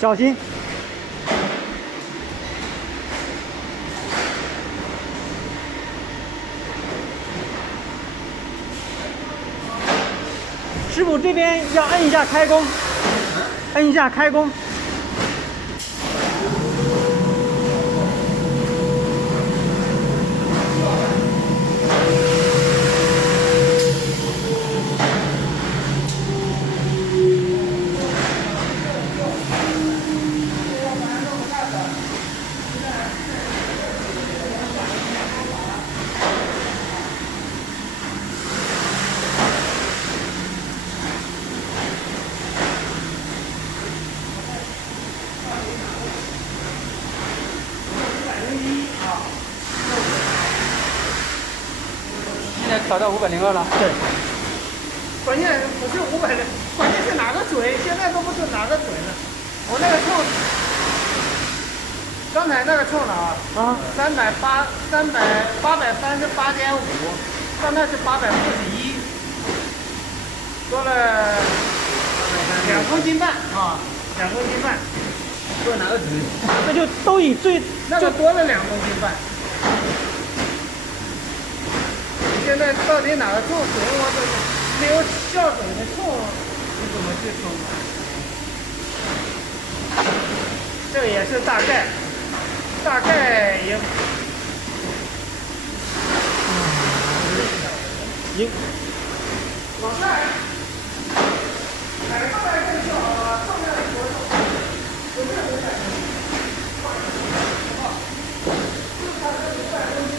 小心。师傅这边要摁一下开工，摁一下开工。现在调到502了。对。关键不是500的，关键是哪个嘴，现在都不知哪个嘴了。我那个冲，刚才那个冲了啊，838.5，刚才是841，多了2公斤半啊，2公斤半。多哪个嘴？那就都以最那个多了2公斤半。现在到底哪个冲水，我这没有校准的冲，你怎么去冲？这个也是大概也。往上，上来更小了，上面多重？有没有500？好不好？就它这500公斤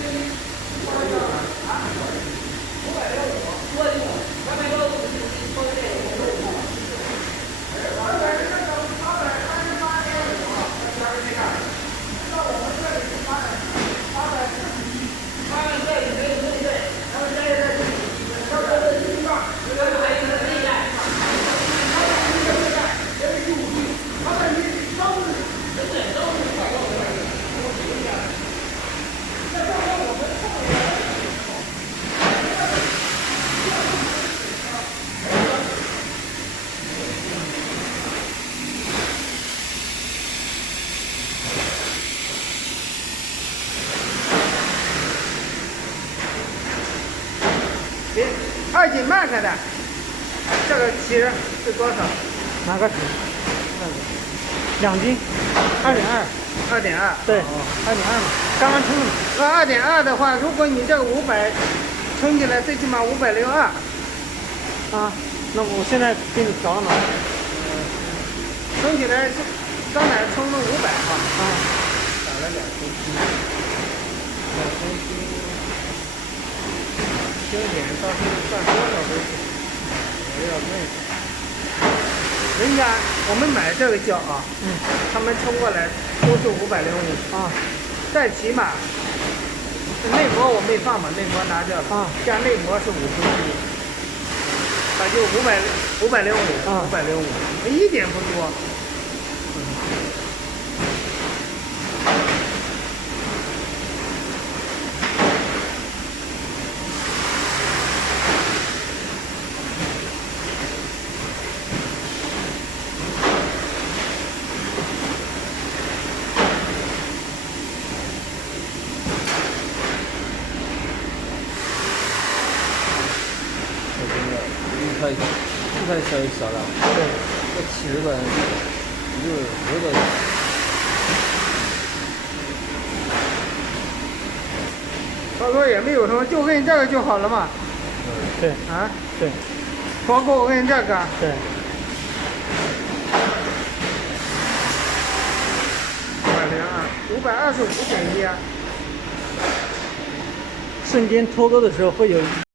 ，2斤半开的，这个其实是多少？哪个？2斤，2.2。2.2。对，2.2嘛，刚刚称的嘛。那2.2的话，如果你这个500称起来，最起码562。啊，那我现在给你调了嘛。称起来是刚才称了500哈。啊。打了2公斤，2公斤。轻点，到时候算多少都行。我要问，人家我们买这个胶啊，他们称过来都是505啊，再起码内膜我没放嘛，内膜拿掉了啊，加内膜是51，它就505，一点不多。一块小了，对，这70块，有点。他说也没有什么，就摁这个就好了嘛。对。啊？对。包括我摁这个。对。525.1。瞬间脱钩的时候会有。